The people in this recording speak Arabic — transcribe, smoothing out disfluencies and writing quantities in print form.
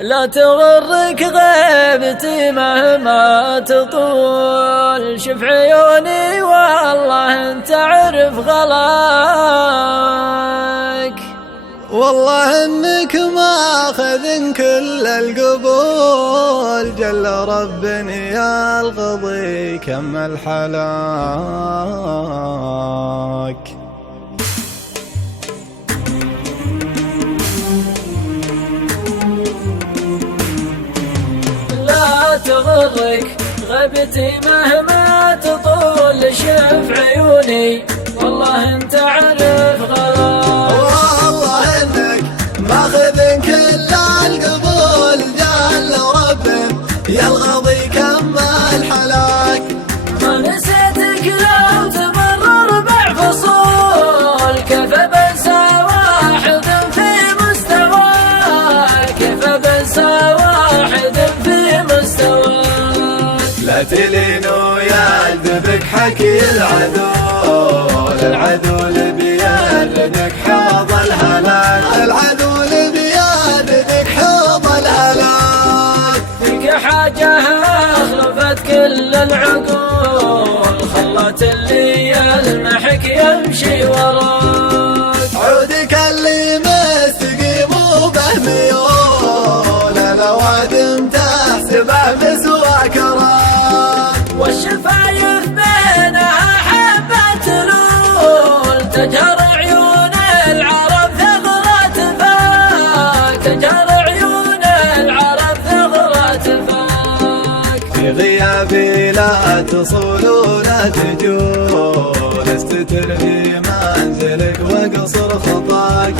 لا تغرك غيبتي مهما تطول، شوف عيوني والله انت عرف غلاك. والله انك ماخذ كل القبول، جل ربني يا القضي كمل حلاك. لا تغرك غيبتي مهما تطول، شوف عيوني والله انت عرف غلاك. والله انك ماخذ كل القبول، جل ربن يا الغضي كمل حلاك. ما نسيتك لو تمر 4 فصول، كيف بنسى واحد في مستواك، كيف بنسى واحد في مستواك. لا تلين ويعذبك حكي العدو اللي بيدك حوض الهلاك، العدو اللي بيدك حوض الهلاك. فيك حاجة أخلفت كل العقول، خلت اللي يلمحك يمشي وراك. عودك اللي مستقيم وبه ميول، الأوادم تحسبه مسواك راك. والشفايف بينها حبة لول، تجهر عيون العرب ثغرة فاك، تجهر عيون العرب ثغرة فاك. في غيابي لا تصول ولا تجول، استتر في منزلك واقصر خطاك.